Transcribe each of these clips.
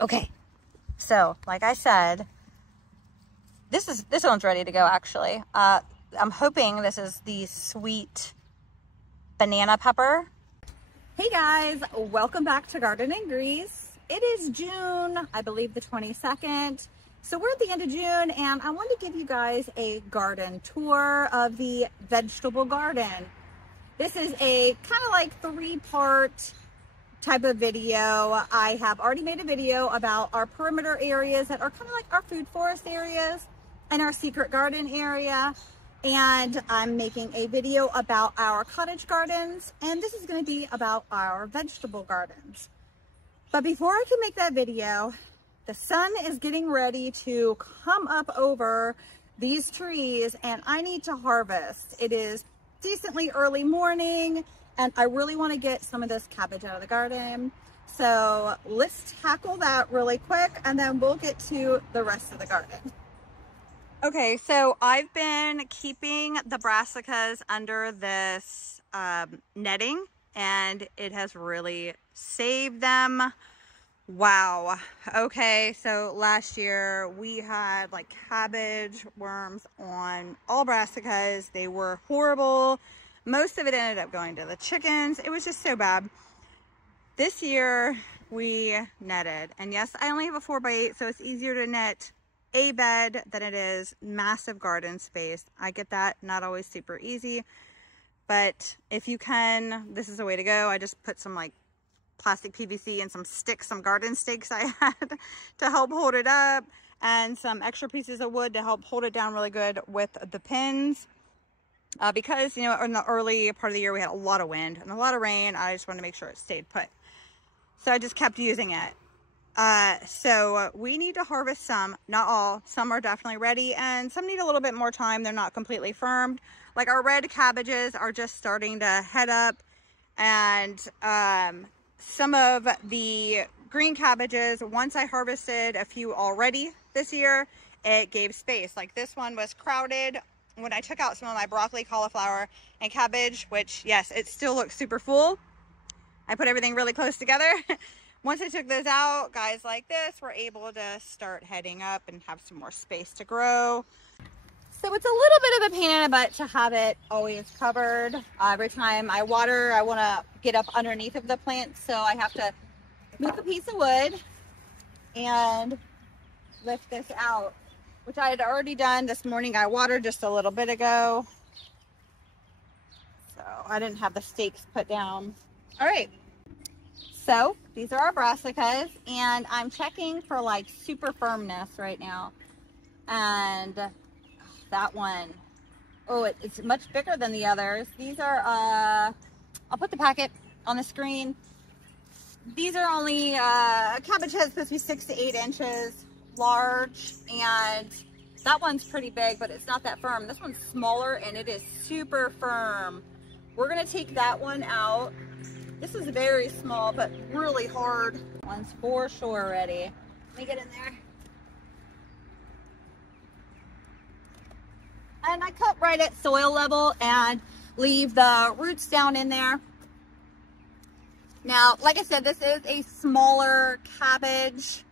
Okay, so like I said, this one's ready to go actually. I'm hoping this is the sweet banana pepper. Hey guys, welcome back to Garden and Grease. It is June, I believe the 22nd. So we're at the end of June and I want to give you guys a garden tour of the vegetable garden. This is a kind of like 3-part type of video. I have already made a video about our perimeter areas that are kind of like our food forest areas and our secret garden area. And I'm making a video about our cottage gardens, and this is going to be about our vegetable gardens. But before I can make that video, the sun is getting ready to come up over these trees and I need to harvest. It is decently early morning and I really want to get some of this cabbage out of the garden. So let's tackle that really quick and then we'll get to the rest of the garden. Okay, so I've been keeping the brassicas under this netting and it has really saved them. Wow. Okay, so last year we had like cabbage worms on all brassicas. They were horrible. Most of it ended up going to the chickens. It was just so bad. This year we netted, and yes, I only have a 4x8, so it's easier to net a bed than it is massive garden space. I get that, not always super easy, but if you can, this is a way to go. I just put some like plastic PVC and some sticks, some garden stakes I had to help hold it up, and some extra pieces of wood to help hold it down really good with the pins. Because, you know, in the early part of the year, we had a lot of wind and a lot of rain. I just wanted to make sure it stayed put. So I just kept using it. So we need to harvest some, not all. Some are definitely ready and some need a little bit more time. They're not completely firmed. Like our red cabbages are just starting to head up, and some of the green cabbages, once I harvested a few already this year, it gave space. Like this one was crowded when I took out some of my broccoli, cauliflower, and cabbage, which yes, it still looks super full. I put everything really close together. Once I took those out, guys like this were able to start heading up and have some more space to grow. So it's a little bit of a pain in the butt to have it always covered. Every time I water, I want to get up underneath of the plant, so I have to move a piece of wood and lift this out, which I had already done this morning. I watered just a little bit ago, so I didn't have the stakes put down. All right. So these are our brassicas, and I'm checking for like super firmness right now. And that one, oh, it's much bigger than the others. These are, I'll put the packet on the screen. These are only, cabbage head's supposed to be 6 to 8 inches large, and that one's pretty big, but it's not that firm. This one's smaller and it is super firm. We're gonna take that one out. This is very small, but really hard. One's for sure ready. Let me get in there. And I cut right at soil level and leave the roots down in there. Now, like I said, this is a smaller cabbage,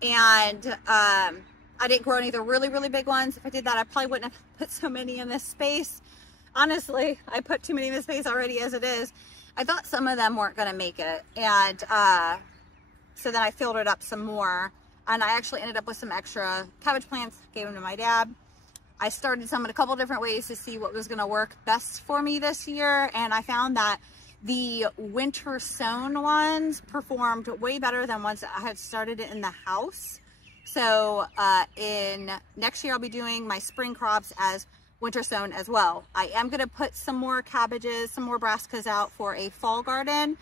and I didn't grow any of the really, really big ones. If I did that, I probably wouldn't have put so many in this space. Honestly, I put too many in this space already as it is. I thought some of them weren't going to make it, and so then I filled it up some more, and I actually ended up with some extra cabbage plants, gave them to my dad. I started some in a couple different ways to see what was going to work best for me this year, and I found that the winter sown ones performed way better than ones that I had started in the house. So in next year I'll be doing my spring crops as winter sown as well. I am going to put some more cabbages, some more brassicas out for a fall garden.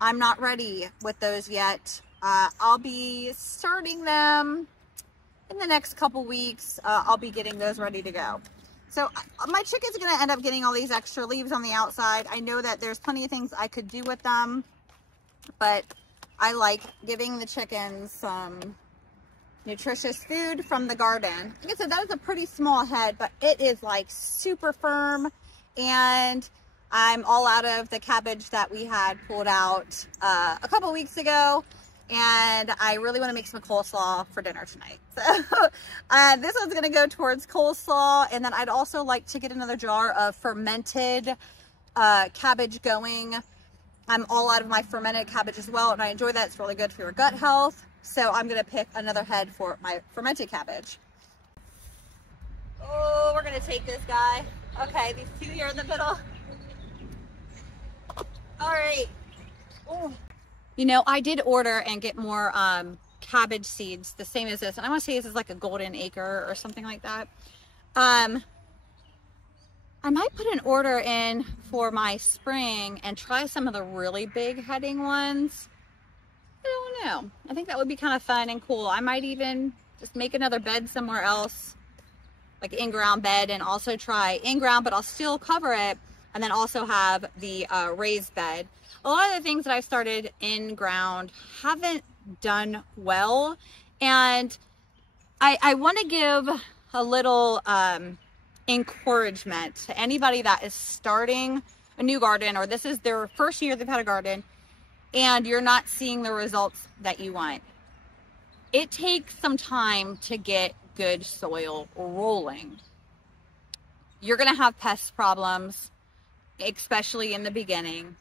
I'm not ready with those yet. I'll be starting them in the next couple weeks. I'll be getting those ready to go. So my chicken's going to end up getting all these extra leaves on the outside. I know that there's plenty of things I could do with them, but I like giving the chickens some nutritious food from the garden. Like I said, that is a pretty small head, but it is like super firm, and I'm all out of the cabbage that we had pulled out a couple weeks ago, and I really want to make some coleslaw for dinner tonight. So this one's going to go towards coleslaw, and then I'd also like to get another jar of fermented cabbage going. I'm all out of my fermented cabbage as well, and I enjoy that. It's really good for your gut health. So I'm going to pick another head for my fermented cabbage. Oh, we're going to take this guy. Okay, these two here in the middle. All right. Oh. You know, I did order and get more cabbage seeds, the same as this. And I want to say this is like a golden acre or something like that. I might put an order in for my spring and try some of the really big heading ones. I don't know. I think that would be kind of fun and cool. I might even just make another bed somewhere else, like in-ground bed, and also try in-ground, but I'll still cover it, and then also have the raised bed. A lot of the things that I started in ground haven't done well, and I want to give a little encouragement to anybody that is starting a new garden, or this is their first year they've had a garden and you're not seeing the results that you want. It takes some time to get good soil rolling. You're going to have pest problems, especially in the beginning.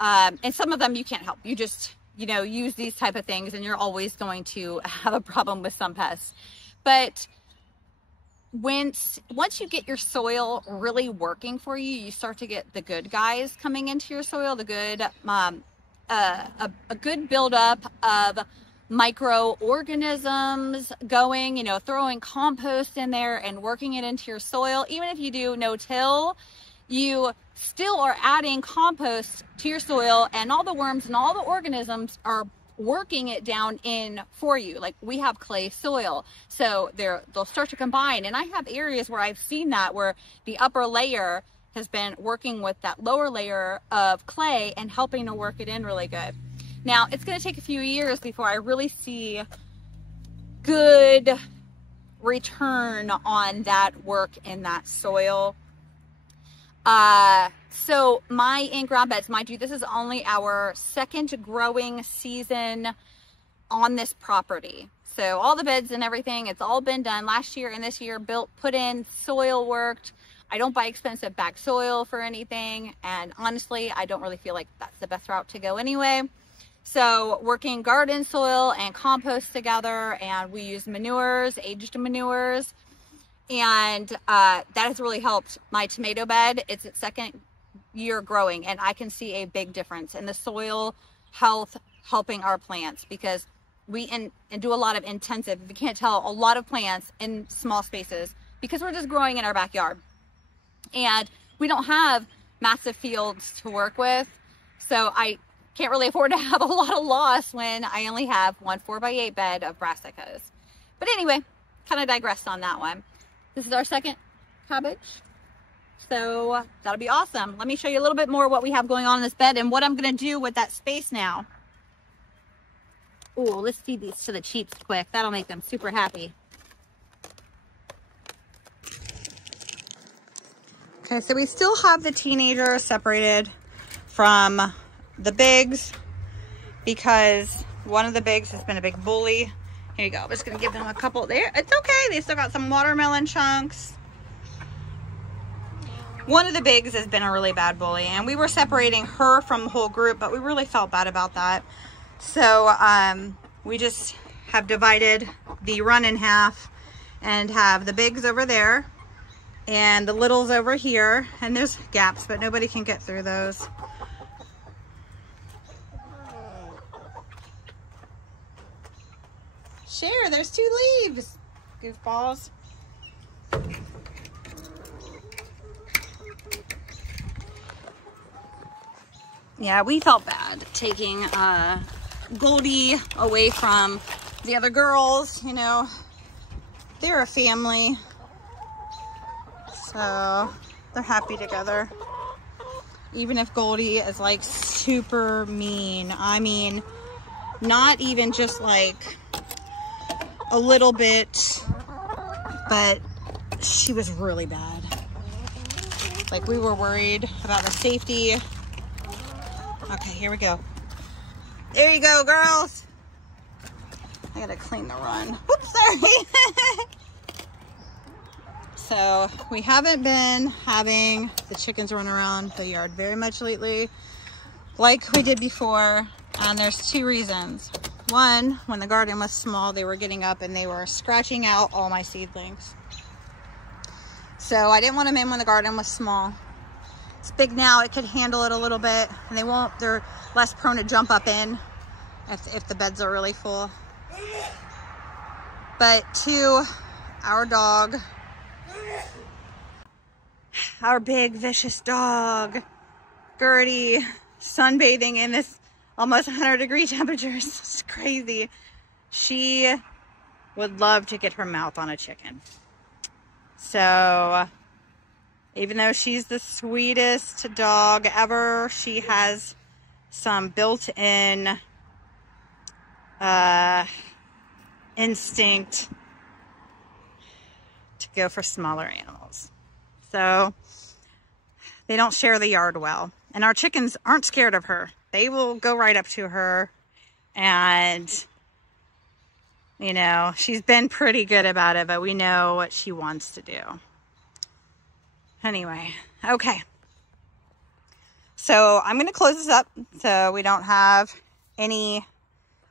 And some of them you can't help. You just, you know, use these type of things and you're always going to have a problem with some pests. But once you get your soil really working for you, you start to get the good guys coming into your soil, the good, a good buildup of microorganisms going, you know, throwing compost in there and working it into your soil. Even if you do no-till, you still are adding compost to your soil, and all the worms and all the organisms are working it down in for you. Like, we have clay soil, so they'll start to combine, and I have areas where I've seen that, where the upper layer has been working with that lower layer of clay and helping to work it in really good. Now, it's going to take a few years before I really see good return on that work in that soil. So my in-ground beds, mind you, this is only our second growing season on this property. So all the beds and everything, it's all been done last year and this year, built, put in, soil worked. I don't buy expensive back soil for anything. And honestly, I don't really feel like that's the best route to go anyway. So working garden soil and compost together, and we use manures, aged manures. And that has really helped my tomato bed. It's its second year growing, and I can see a big difference in the soil health helping our plants, because we do a lot of intensive, if you can't tell, a lot of plants in small spaces, because we're just growing in our backyard and we don't have massive fields to work with. So I can't really afford to have a lot of loss when I only have one 4x8 bed of brassicas. But anyway, kind of digressed on that one. This is our second cabbage. So that'll be awesome. Let me show you a little bit more what we have going on in this bed and what I'm going to do with that space now. Oh, let's feed these to the cheeps quick. That'll make them super happy. Okay, so we still have the teenagers separated from the bigs, because one of the bigs has been a big bully. Here you go. I'm just going to give them a couple there. It's okay. They still got some watermelon chunks. One of the bigs has been a really bad bully, and we were separating her from the whole group, but we really felt bad about that. So we just have divided the run in half and have the bigs over there and the littles over here. And there's gaps, but nobody can get through those. Share, there's 2 leaves, goofballs. Yeah, we felt bad taking Goldie away from the other girls. You know, they're a family, so they're happy together. Even if Goldie is like super mean. I mean, not even just like a little bit, but she was really bad. Like, we were worried about the safety. Okay, here we go. There you go, girls. gotta clean the run. Oops, sorry. So we haven't been having the chickens run around the yard very much lately, like we did before. And there's two reasons. One, when the garden was small, they were getting up and they were scratching out all my seedlings. So I didn't want them in when the garden was small. It's big now, it could handle it a little bit, and they're less prone to jump up in if the beds are really full. But two, our dog, our big vicious dog, Gertie, sunbathing in this almost 100-degree temperatures. It's crazy. She would love to get her mouth on a chicken. So even though she's the sweetest dog ever, she has some built-in instinct to go for smaller animals. So they don't share the yard well. And our chickens aren't scared of her. They will go right up to her, and you know, she's been pretty good about it, but we know what she wants to do. Anyway, okay. So I'm going to close this up so we don't have any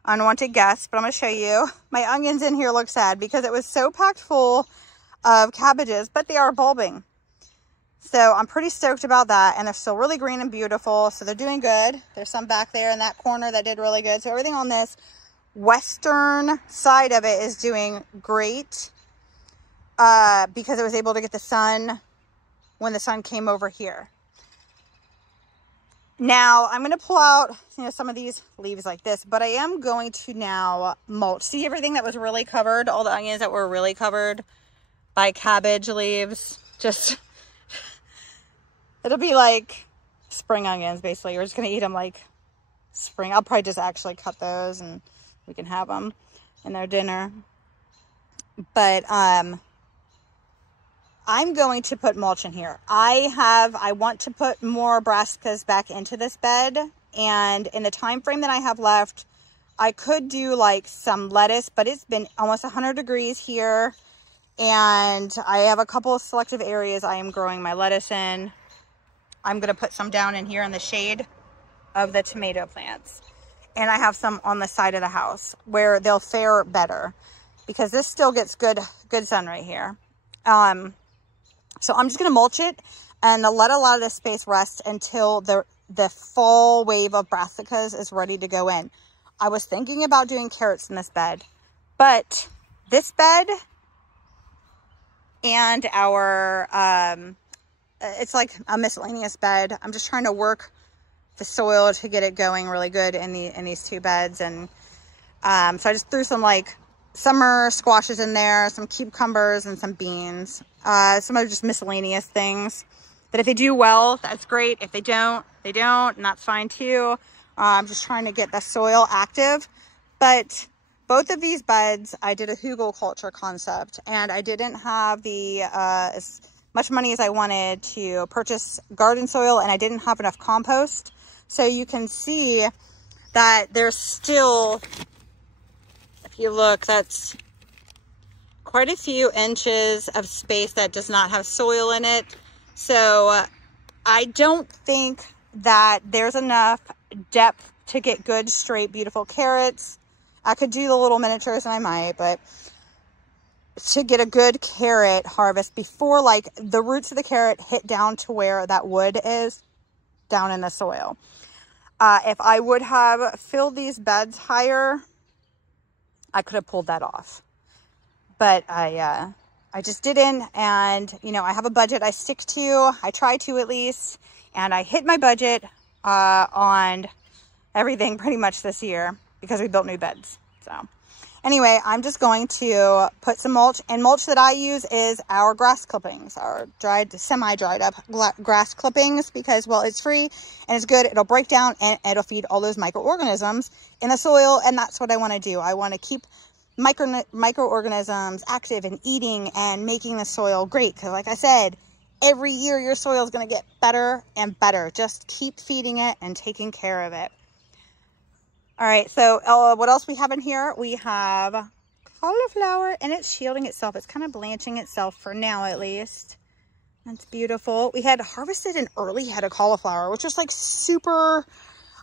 unwanted guests, but I'm going to show you. My onions in here look sad because it was so packed full of cabbages, but they are bulbing. So I'm pretty stoked about that, and they're still really green and beautiful, so they're doing good. There's some back there in that corner that did really good. So everything on this western side of it is doing great because it was able to get the sun when the sun came over here. Now I'm going to pull out, you know, some of these leaves like this, but I am going to now mulch. See everything that was really covered, all the onions that were really covered by cabbage leaves? Just, it'll be like spring onions basically. We're just going to eat them like spring. I'll probably just actually cut those and we can have them in their dinner. But I'm going to put mulch in here. I want to put more brassicas back into this bed, and in the time frame that I have left, I could do like some lettuce, but it's been almost 100 degrees here, and I have a couple of selective areas I am growing my lettuce in. I'm going to put some down in here in the shade of the tomato plants, and I have some on the side of the house where they'll fare better because this still gets good sun right here. So I'm just going to mulch it and let a lot of this space rest until the fall wave of brassicas is ready to go in. I was thinking about doing carrots in this bed, but this bed and our, it's like a miscellaneous bed. I'm just trying to work the soil to get it going really good in these two beds. And so I just threw some like summer squashes in there, some cucumbers and some beans. Some of just miscellaneous things that if they do well, that's great. If they don't, they don't, and that's fine too. I'm just trying to get the soil active. But both of these beds, I did a hugelkultur concept, and I didn't have the as much money as I wanted to purchase garden soil, and I didn't have enough compost. So you can see that there's still, if you look, that's quite a few inches of space that does not have soil in it. So I don't think that there's enough depth to get good, straight, beautiful carrots. I could do the little miniatures, and I might, but to get a good carrot harvest before like the roots of the carrot hit down to where that wood is down in the soil. If I would have filled these beds higher, I could have pulled that off. But I just didn't, and you know, I have a budget I stick to. I try to at least, and I hit my budget on everything pretty much this year because we built new beds. So anyway, I'm just going to put some mulch, and mulch that I use is our grass clippings, our dried, semi-dried up grass clippings, because, well, it's free and it's good. It'll break down and it'll feed all those microorganisms in the soil, and that's what I want to do. I want to keep microorganisms active and eating and making the soil great, because like I said, every year your soil is going to get better and better. Just keep feeding it and taking care of it. All right, so what else we have in here? We have cauliflower, and it's shielding itself. It's kind of blanching itself for now, at least. That's beautiful. We had harvested an early head of cauliflower, which was like super,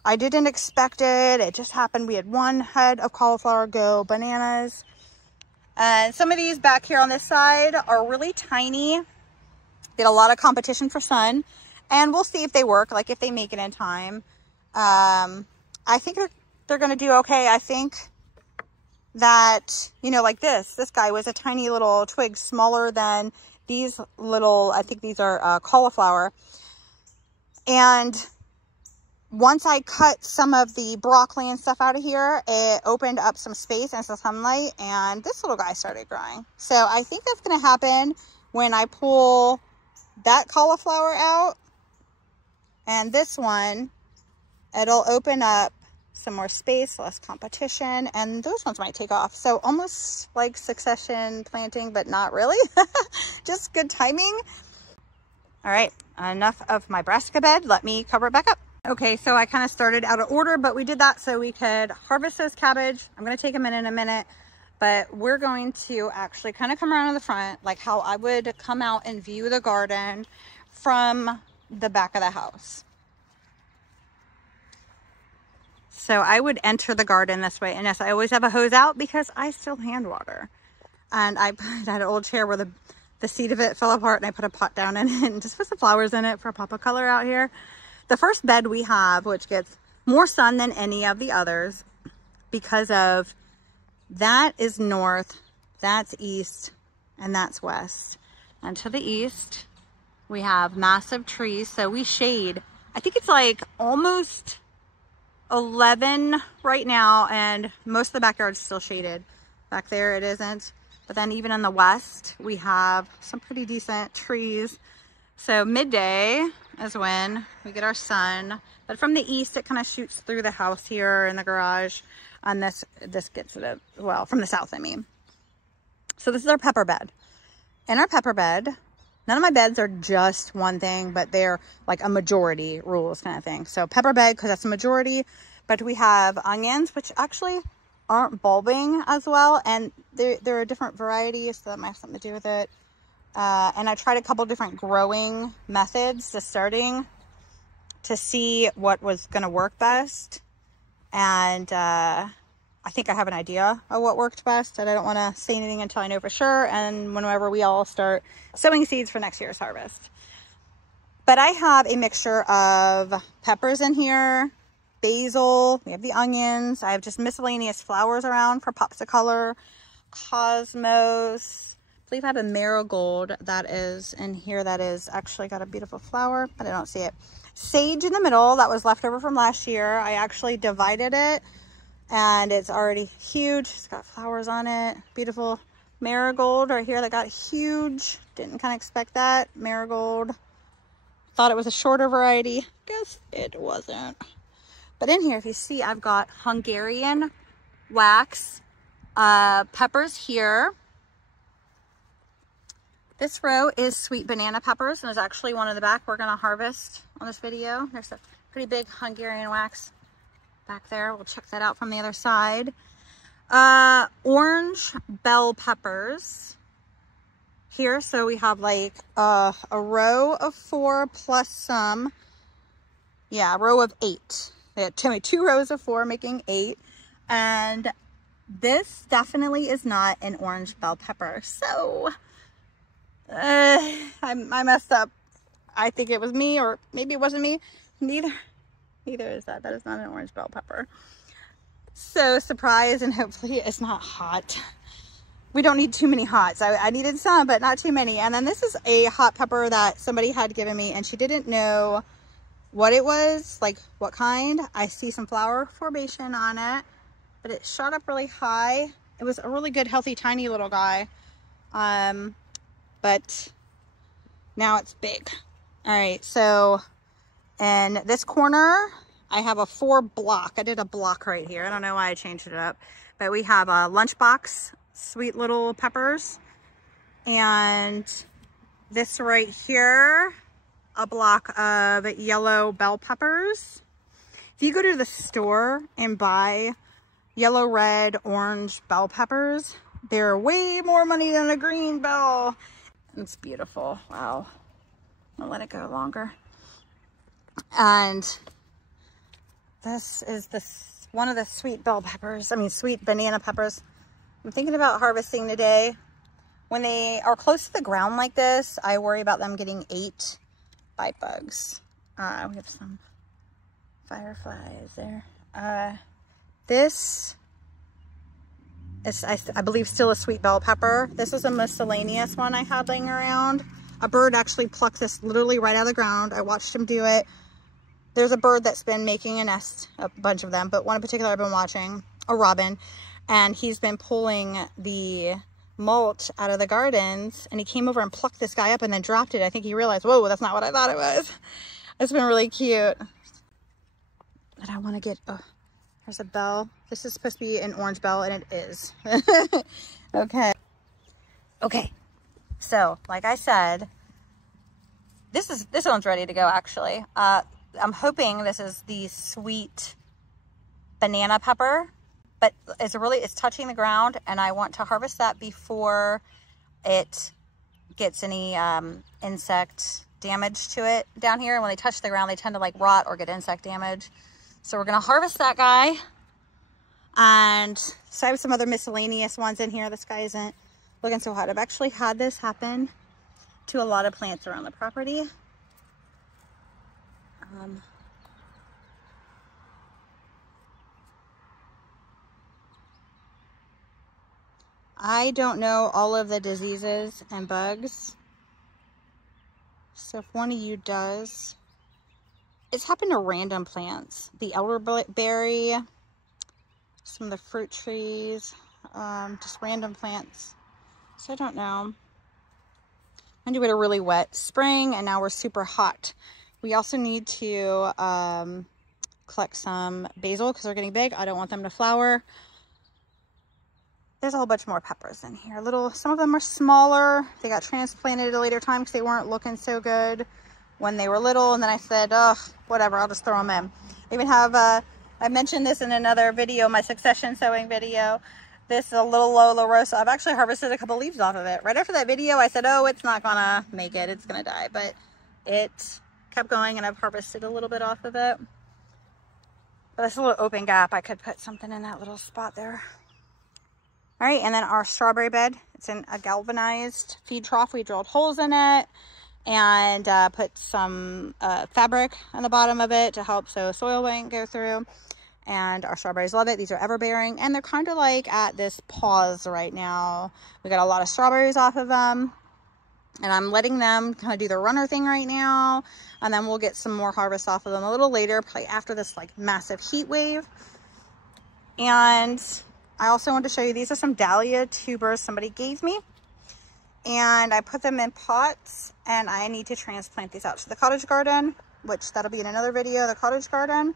I didn't expect it. It just happened. We had one head of cauliflower go bananas. And some of these back here on this side are really tiny. Get a lot of competition for sun, and we'll see if they work, like if they make it in time. I think they're going to do okay. I think that, you know, like this guy was a tiny little twig, smaller than these little, I think these are cauliflower. And once I cut some of the broccoli and stuff out of here, it opened up some space and some sunlight, and this little guy started growing. So I think that's going to happen when I pull that cauliflower out, and this one, it'll open up some more space, less competition, and those ones might take off. So almost like succession planting, but not really. Just good timing. All right, enough of my brassica bed. Let me cover it back up. Okay, so I kind of started out of order, but we did that so we could harvest this cabbage. I'm going to take them in a minute, but we're going to actually kind of come around to the front, like how I would come out and view the garden from the back of the house. So I would enter the garden this way. And yes, I always have a hose out because I still hand water. And I had an old chair where the seat of it fell apart, and I put a pot down in it and just put some flowers in it for a pop of color out here. The first bed we have, which gets more sun than any of the others, because of that is north, that's east, and that's west. And to the east, we have massive trees. So we shade, I think it's like almost 11 right now, and most of the backyard's still shaded. Back there it isn't. But then even in the west, we have some pretty decent trees. So midday is when we get our sun. But from the east, it kind of shoots through the house here in the garage. And this gets it, well, from the south, I mean. So this is our pepper bed. In our pepper bed, none of my beds are just one thing, but they're like a majority rules kind of thing. So pepper bed, because that's a majority. But we have onions, which actually aren't bulbing as well. And there are different varieties, so that might have something to do with it. And I tried a couple different growing methods to starting to see what was going to work best. And I think I have an idea of what worked best, and I don't want to say anything until I know for sure. And whenever we all start sowing seeds for next year's harvest. But I have a mixture of peppers in here, basil, we have the onions, I have just miscellaneous flowers around for pops of color, cosmos, I believe I have a marigold that is in here that is actually got a beautiful flower, but I don't see it. Sage in the middle, that was left over from last year. I actually divided it, and it's already huge. It's got flowers on it. Beautiful marigold right here that got huge. Didn't kind of expect that. Marigold. Thought it was a shorter variety. Guess it wasn't. But in here, if you see, I've got Hungarian wax peppers here. This row is sweet banana peppers, and there's actually one in the back we're going to harvest on this video. There's a pretty big Hungarian wax back there. We'll check that out from the other side. Orange bell peppers here. So we have like a row of 4 plus some. Yeah, a row of 8. They had 2 rows of 4 making 8. And this definitely is not an orange bell pepper. So I messed up. I think it was me, or maybe it wasn't me. Neither is that. That is not an orange bell pepper. So surprised, and hopefully it's not hot. We don't need too many hots. I needed some, but not too many. And then this is a hot pepper that somebody had given me, and she didn't know what it was, like what kind. I see some flower formation on it, but it shot up really high. It was a really good, healthy, tiny little guy. But now it's big. All right, so in this corner, I have a 4 block. I did a block right here. I don't know why I changed it up, but we have a lunchbox, sweet little peppers. And this right here, a block of yellow bell peppers. If you go to the store and buy yellow, red, orange bell peppers, they're way more money than a green bell. It's beautiful. Wow. I'll let it go longer. And this is one of the sweet bell peppers. I mean, sweet banana peppers. I'm thinking about harvesting today. When they are close to the ground like this, I worry about them getting ate by bugs. We have some fireflies there. This is, I believe, still a sweet bell pepper. This is a miscellaneous one I had laying around. A bird actually plucked this literally right out of the ground. I watched him do it. There's a bird that's been making a nest, a bunch of them, but one in particular I've been watching, a robin, and he's been pulling the mulch out of the gardens, and he came over and plucked this guy up and then dropped it. I think he realized, whoa, that's not what I thought it was. It's been really cute. But I want to get, oh, there's a bell. This is supposed to be an orange bell, and it is. Okay. Okay. So, like I said, this one's ready to go, actually. I'm hoping this is the sweet banana pepper, but it's touching the ground, and I want to harvest that before it gets any insect damage to it down here. And when they touch the ground, they tend to like rot or get insect damage. So we're gonna harvest that guy. And so I have some other miscellaneous ones in here. This guy isn't looking so hot. I've actually had this happen to a lot of plants around the property. I don't know all of the diseases and bugs. So if one of you does, it's happened to random plants. The elderberry, some of the fruit trees, just random plants. So I don't know. I do it a really wet spring, and now we're super hot. We also need to collect some basil because they're getting big. I don't want them to flower. There's a whole bunch more peppers in here. Some of them are smaller. They got transplanted at a later time because they weren't looking so good when they were little. And then I said, oh, whatever, I'll just throw them in. I even have, I mentioned this in another video, my succession sowing video. This is a little Lola Rosa. I've actually harvested a couple leaves off of it. Right after that video, I said, oh, it's not gonna make it. It's gonna die. But it kept going, and I've harvested a little bit off of it. But there's a little open gap. I could put something in that little spot there. All right, and then our strawberry bed, it's in a galvanized feed trough. We drilled holes in it and put some fabric on the bottom of it to help so soil won't go through. And our strawberries love it. These are ever-bearing, and they're kind of like at this pause right now. We got a lot of strawberries off of them, and I'm letting them kind of do their runner thing right now, and then we'll get some more harvest off of them a little later, probably after this like massive heat wave. And I also want to show you, these are some dahlia tubers somebody gave me, and I put them in pots, and I need to transplant these out to the cottage garden, which that'll be in another video, the cottage garden.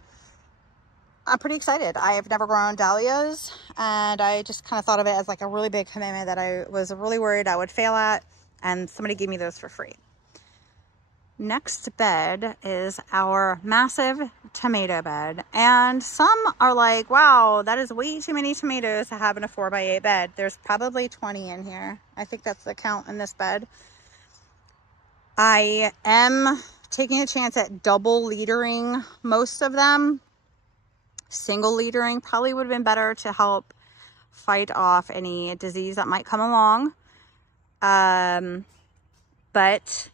I'm pretty excited. I have never grown dahlias, and I just kind of thought of it as like a really big commitment that I was really worried I would fail at, and somebody gave me those for free. Next bed is our massive tomato bed, and some are like, wow, that is way too many tomatoes to have in a 4x8 bed. There's probably 20 in here. I think that's the count in this bed. I am taking a chance at double leadering most of them. Single leadering probably would have been better to help fight off any disease that might come along. But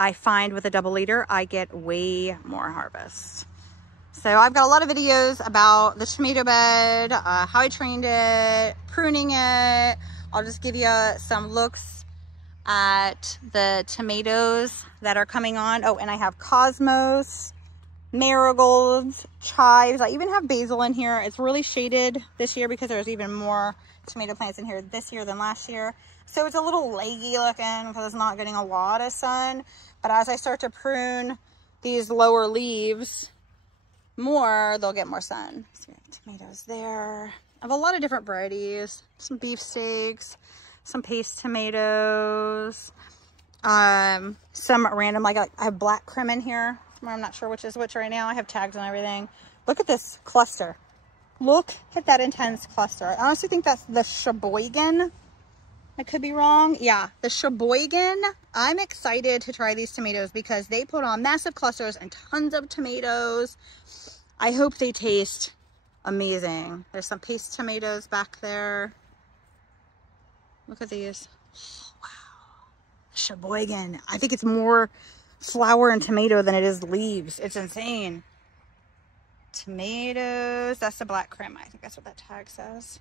I find with a double leader, I get way more harvest. So I've got a lot of videos about the tomato bed, how I trained it, pruning it. I'll just give you some looks at the tomatoes that are coming on. Oh, and I have cosmos, marigolds, chives. I even have basil in here. It's really shaded this year because there's even more tomato plants in here this year than last year. So it's a little leggy looking because it's not getting a lot of sun. But as I start to prune these lower leaves more, they'll get more sun. So we have tomatoes there. I have a lot of different varieties. Some beefsteaks, some paste tomatoes, some random, like I have black creme in here. I'm not sure which is which right now. I have tags and everything. Look at this cluster. Look at that intense cluster. I honestly think that's the Sheboygan. I could be wrong. Yeah, the Sheboygan. I'm excited to try these tomatoes because they put on massive clusters and tons of tomatoes. I hope they taste amazing. There's some paste tomatoes back there. Look at these. Oh, wow. Sheboygan. I think it's more flower and tomato than it is leaves. It's insane. Tomatoes. That's the black crema. I think that's what that tag says.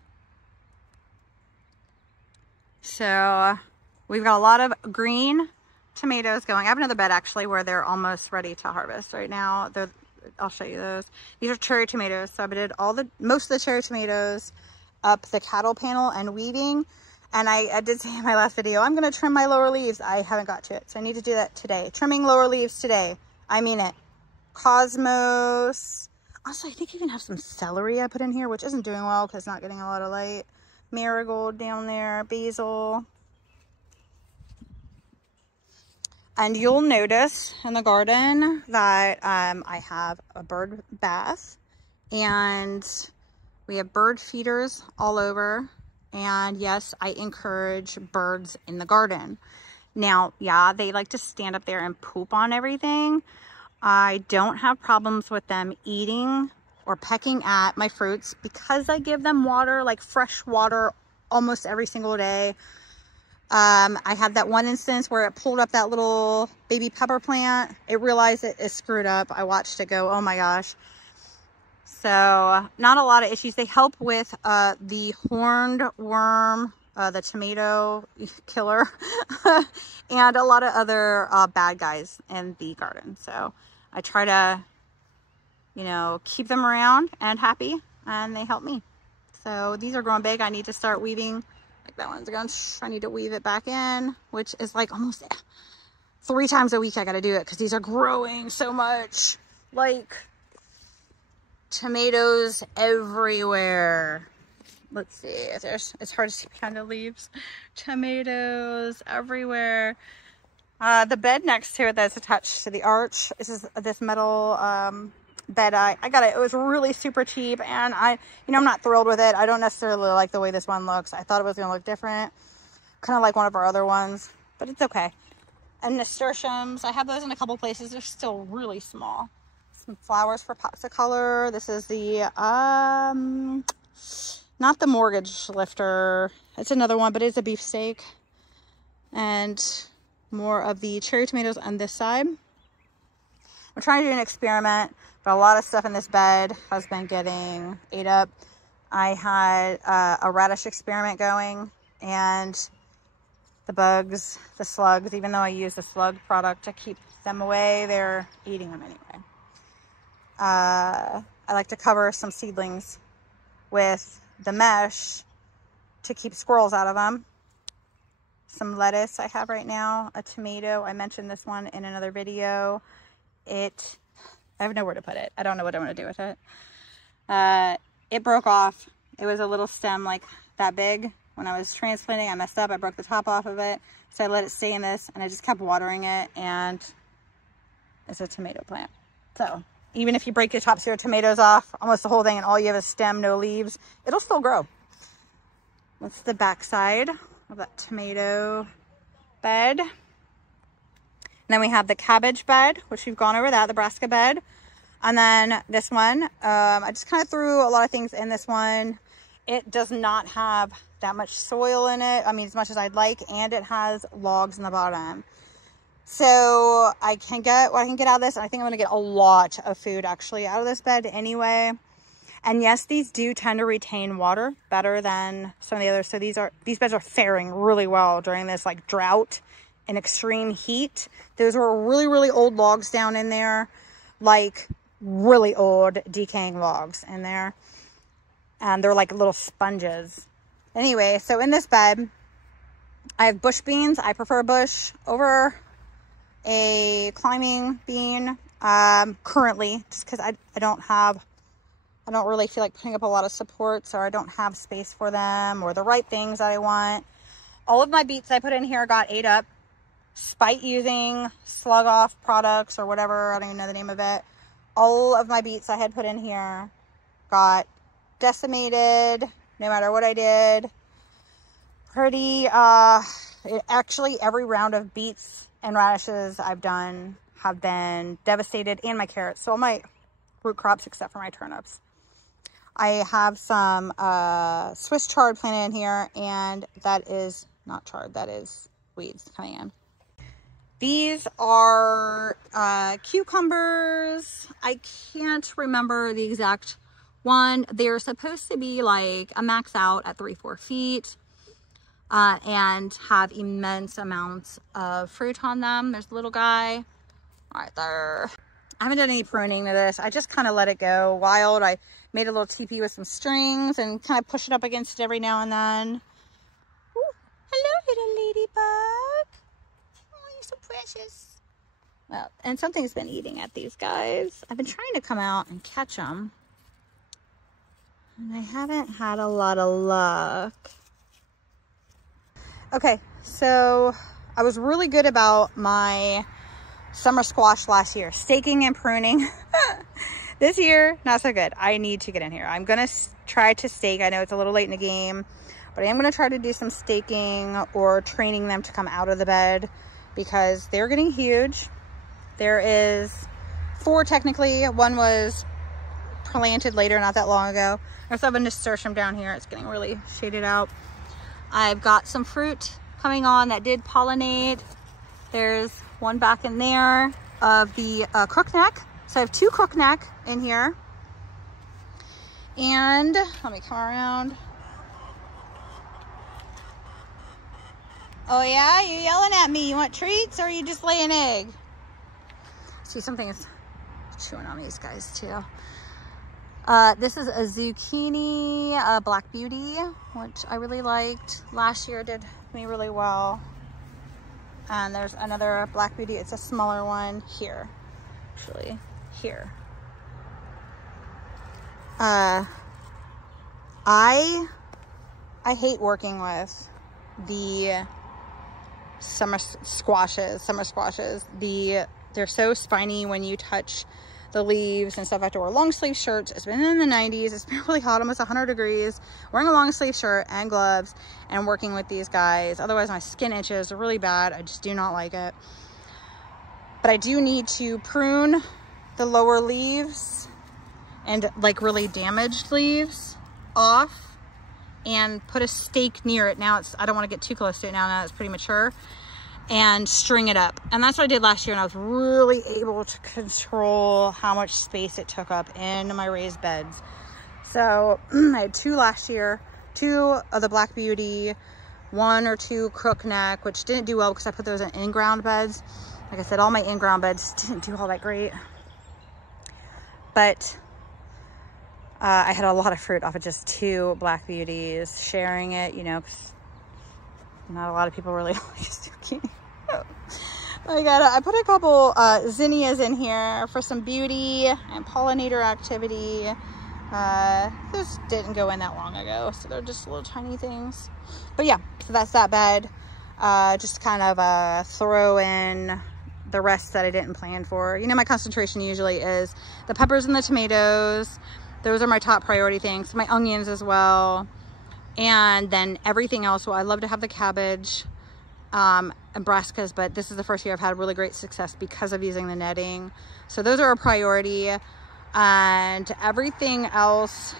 So we've got a lot of green tomatoes going. I have another bed actually where they're almost ready to harvest right now. I'll show you those. These are cherry tomatoes. So I did most of the cherry tomatoes up the cattle panel and weeding. And I did say in my last video, I'm going to trim my lower leaves. I haven't got to it. So I need to do that today. Trimming lower leaves today. I mean it. Cosmos. Also, I think you can have some celery I put in here, which isn't doing well because it's not getting a lot of light. Marigold down there. Basil. And you'll notice in the garden that I have a bird bath. And we have bird feeders all over. And yes, I encourage birds in the garden. Now, yeah, they like to stand up there and poop on everything. I don't have problems with them eating or pecking at my fruits because I give them water, like fresh water, almost every single day. I had that one instance where it pulled up that little baby pepper plant. It realized it is screwed up. I watched it go, oh my gosh. So not a lot of issues. They help with the horned worm, the tomato killer, and a lot of other bad guys in the garden. So I try to, you know, keep them around and happy, and they help me. So these are growing big. I need to start weaving. Like that one's going, I need to weave it back in, which is like almost 3 times a week I got to do it because these are growing so much. Like tomatoes everywhere. Let's see if it's hard to see behind the leaves. Tomatoes everywhere. The bed next to it that's attached to the arch, this metal bed. I got it. It was really super cheap, and I'm not thrilled with it. I don't necessarily like the way this one looks. I thought it was going to look different, kind of like one of our other ones, but it's okay. And nasturtiums, I have those in a couple places. They're still really small. Some flowers for pots of color. This is the not the mortgage lifter. It's another one, but it's a beefsteak. And more of the cherry tomatoes on this side. I'm trying to do an experiment, but a lot of stuff in this bed has been getting ate up. I had a radish experiment going, and the bugs, the slugs, even though I use the slug product to keep them away, they're eating them anyway. I like to cover some seedlings with the mesh to keep squirrels out of them. Some lettuce I have right now, a tomato. I mentioned this one in another video. I have nowhere to put it. I don't know what I'm going to do with it. It broke off. It was a little stem like that big. When I was transplanting, I messed up. I broke the top off of it. So I let it stay in this, and I just kept watering it, and it's a tomato plant. So even if you break the tops of your tomatoes off, almost the whole thing, and all you have is stem, no leaves, it'll still grow. That's the back side of that tomato bed. And then we have the cabbage bed, which we've gone over that, the brassica bed. And then this one, I just kind of threw a lot of things in this one. It does not have that much soil in it. I mean, as much as I'd like, and it has logs in the bottom. So I can get what I can get out of this. And I think I'm going to get a lot of food actually out of this bed anyway. And yes, these do tend to retain water better than some of the others. So these beds are faring really well during this like drought and extreme heat. Those were really, really old logs down in there, like really old decaying logs in there. And they're like little sponges. Anyway, so in this bed, I have bush beans. I prefer bush over a climbing bean currently, just because I don't really feel like putting up a lot of supports, or I don't have space for them or the right things that I want. All of my beets I put in here got ate up, spite using slug off products or whatever, I don't even know the name of it. all of my beets I had put in here got decimated no matter what I did. Actually every round of beets and radishes I've done have been devastated, and my carrots. So all my root crops except for my turnips. I have some Swiss chard planted in here, and that is not chard, that is weeds coming in. These are cucumbers. I can't remember the exact one. They're supposed to be like a max out at 3-4 feet and have immense amounts of fruit on them. There's a little guy right there. I haven't done any pruning to this. I just kind of let it go wild. I made a little teepee with some strings and kind of push it up against it every now and then. Ooh, hello, little ladybug. Oh, you're so precious. Well, and something's been eating at these guys. I've been trying to come out and catch them, and I haven't had a lot of luck. Okay, so I was really good about my summer squash last year, staking and pruning. This year, not so good. I need to get in here. I'm gonna try to stake. I know it's a little late in the game, but I am gonna try to do some staking or training them to come out of the bed because they're getting huge. There is 4 technically. One was planted later, not that long ago. I also have a nasturtium down here. It's getting really shaded out. I've got some fruit coming on that did pollinate. There's one back in there of the crookneck. So I have 2 crookneck in here. And let me come around. Oh yeah, you yelling at me? You want treats or are you just laying egg? See, something is chewing on these guys too. This is a zucchini Black Beauty, which I really liked. Last year did me really well. And there's another Black Beauty. It's a smaller one here, actually, here. I hate working with the summer squashes. They're so spiny when you touch the leaves and stuff. I have to wear long sleeve shirts. It's been in the 90s. It's been really hot, almost 100 degrees. Wearing a long sleeve shirt and gloves and working with these guys. Otherwise my skin itches are really bad. I just do not like it. But I do need to prune the lower leaves and like really damaged leaves off and put a stake near it. Now I don't want to get too close to it now it's pretty mature, and string it up. And that's what I did last year, and I was really able to control how much space it took up in my raised beds. So I had 2 last year, 2 of the Black Beauty, 1 or 2 crookneck, which didn't do well because I put those in in-ground beds. Like I said, all my in-ground beds didn't do all that great. But I had a lot of fruit off of just 2 Black Beauties, sharing it, you know, 'cause not a lot of people really like zucchini. I put a couple zinnias in here for some beauty and pollinator activity. Those didn't go in that long ago, so they're just little tiny things. But yeah, so that's that bed. Just kind of throw in the rest that I didn't plan for. You know, my concentration usually is the peppers and the tomatoes. Those are my top priority things. My onions as well. And then everything else. Well, I love to have the cabbage and brassicas, but this is the first year I've had really great success because of using the netting. So those are a priority. And everything else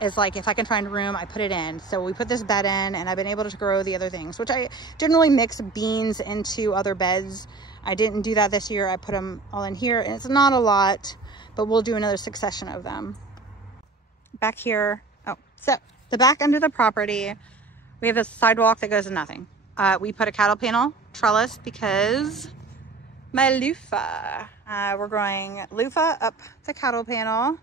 is like, if I can find room, I put it in. So we put this bed in, and I've been able to grow the other things, which I generally mix beans into other beds. I didn't do that this year. I put them all in here, and it's not a lot, but we'll do another succession of them. Back here, oh, so the back end of the property, we have this sidewalk that goes to nothing. We put a cattle panel trellis because my loofah, we're growing loofah up the cattle panel,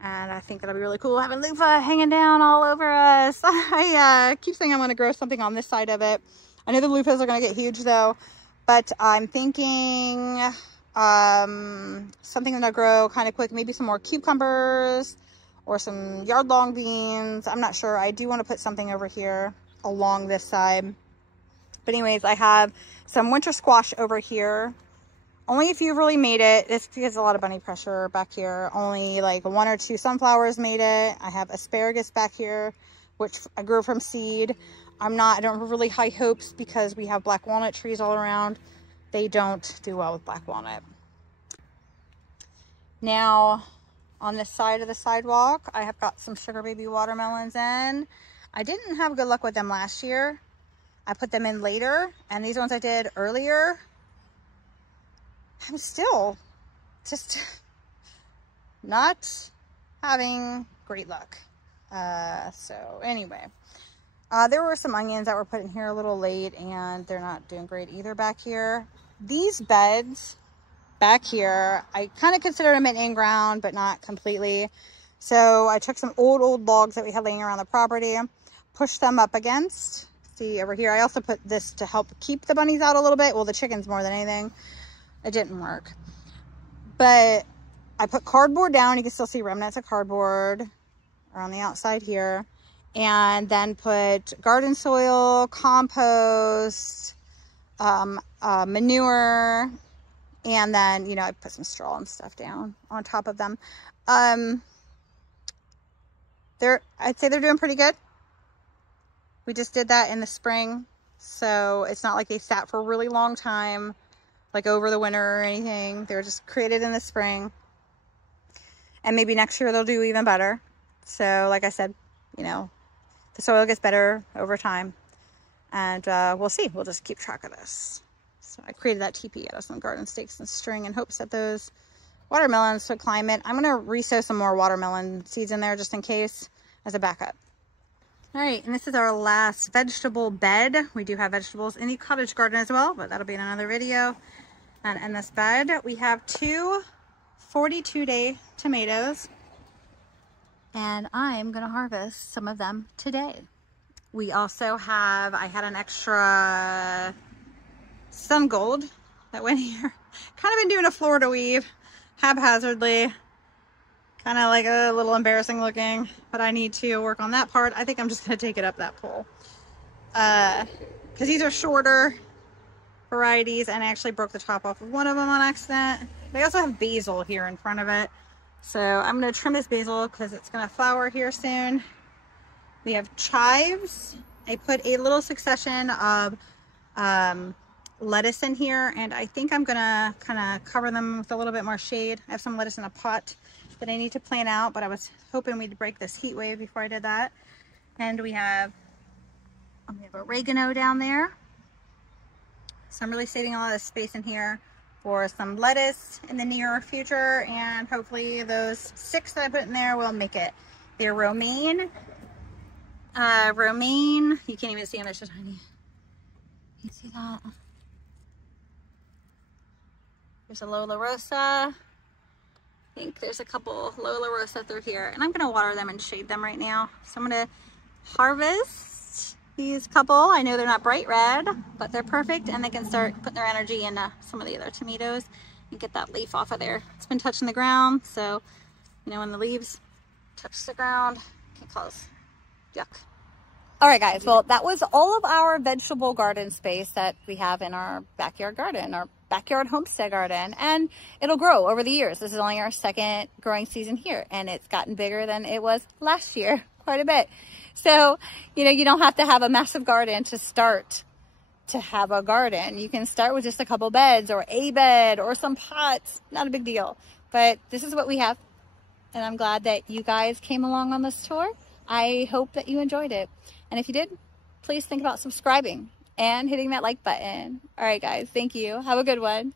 and I think that'll be really cool having loofah hanging down all over us. I keep saying I'm going to grow something on this side of it. I know the loofahs are going to get huge though, but I'm thinking something that'll grow kind of quick, maybe some more cucumbers or some yard long beans. I'm not sure. I do want to put something over here along this side. But anyways, I have some winter squash over here Only if you've really made it. It's because a lot of bunny pressure back here. Only like 1 or 2 sunflowers made it. I have asparagus back here, which I grew from seed. I don't have really high hopes because we have black walnut trees all around. They don't do well with black walnut. Now, on this side of the sidewalk, I have got some sugar baby watermelons in. I didn't have good luck with them last year. I put them in later, and these ones I did earlier, I'm still just not having great luck. So anyway, there were some onions that were put in here a little late, and they're not doing great either back here. These beds back here, I kind of consider them an in-ground, but not completely. So I took some old logs that we had laying around the property, pushed them up against. See over here, I also put this to help keep the bunnies out a little bit. Well, the chickens more than anything. It didn't work. But I put cardboard down. You can still see remnants of cardboard around the outside here. And then put garden soil, compost, manure, and then, you know, I put some straw and stuff down on top of them. I'd say they're doing pretty good. We just did that in the spring, so it's not like they sat for a really long time, like over the winter or anything. They were just created in the spring, and maybe next year they'll do even better. So like I said, you know, the soil gets better over time, and we'll see. We'll just keep track of this. So I created that teepee out of some garden stakes and string in hopes that those watermelons would climb it. I'm going to resow some more watermelon seeds in there just in case as a backup. All right, and this is our last vegetable bed. We do have vegetables in the cottage garden as well, but that'll be in another video. And in this bed, we have 2 42-day tomatoes, and I'm going to harvest some of them today. We also have, I had an extra sun gold that went here. Kind of been doing a Florida weave haphazardly. Kind of like a little embarrassing looking, but I need to work on that part. I think I'm just going to take it up that pole. Because these are shorter varieties, and I actually broke the top off of one of them on accident. They also have basil here in front of it. So I'm going to trim this basil because it's going to flower here soon. We have chives. I put a little succession of lettuce in here, and I think I'm going to kind of cover them with a little bit more shade. I have some lettuce in a pot that I need to plant out, but I was hoping we'd break this heat wave before I did that. And we have oregano down there. So I'm really saving a lot of space in here for some lettuce in the near future, and hopefully those 6 that I put in there will make it. They're romaine. Romaine, you can't even see them, they're so tiny. You see that? There's a Lola Rosa. I think there's a couple Lola Rosa through here, and I'm going to water them and shade them right now. So I'm going to harvest these couple. I know they're not bright red, but they're perfect, and they can start putting their energy into some of the other tomatoes and get that leaf off of there. It's been touching the ground, so you know when the leaves touch the ground, it can cause yuck. All right, guys, well, that was all of our vegetable garden space that we have in our backyard garden, our backyard homestead garden, and it'll grow over the years. This is only our 2nd growing season here, and it's gotten bigger than it was last year, quite a bit. So, you know, you don't have to have a massive garden to start to have a garden. You can start with just a couple beds or a bed or some pots, not a big deal. But this is what we have, and I'm glad that you guys came along on this tour. I hope that you enjoyed it. And if you did, please think about subscribing and hitting that like button. All right, guys, thank you. Have a good one.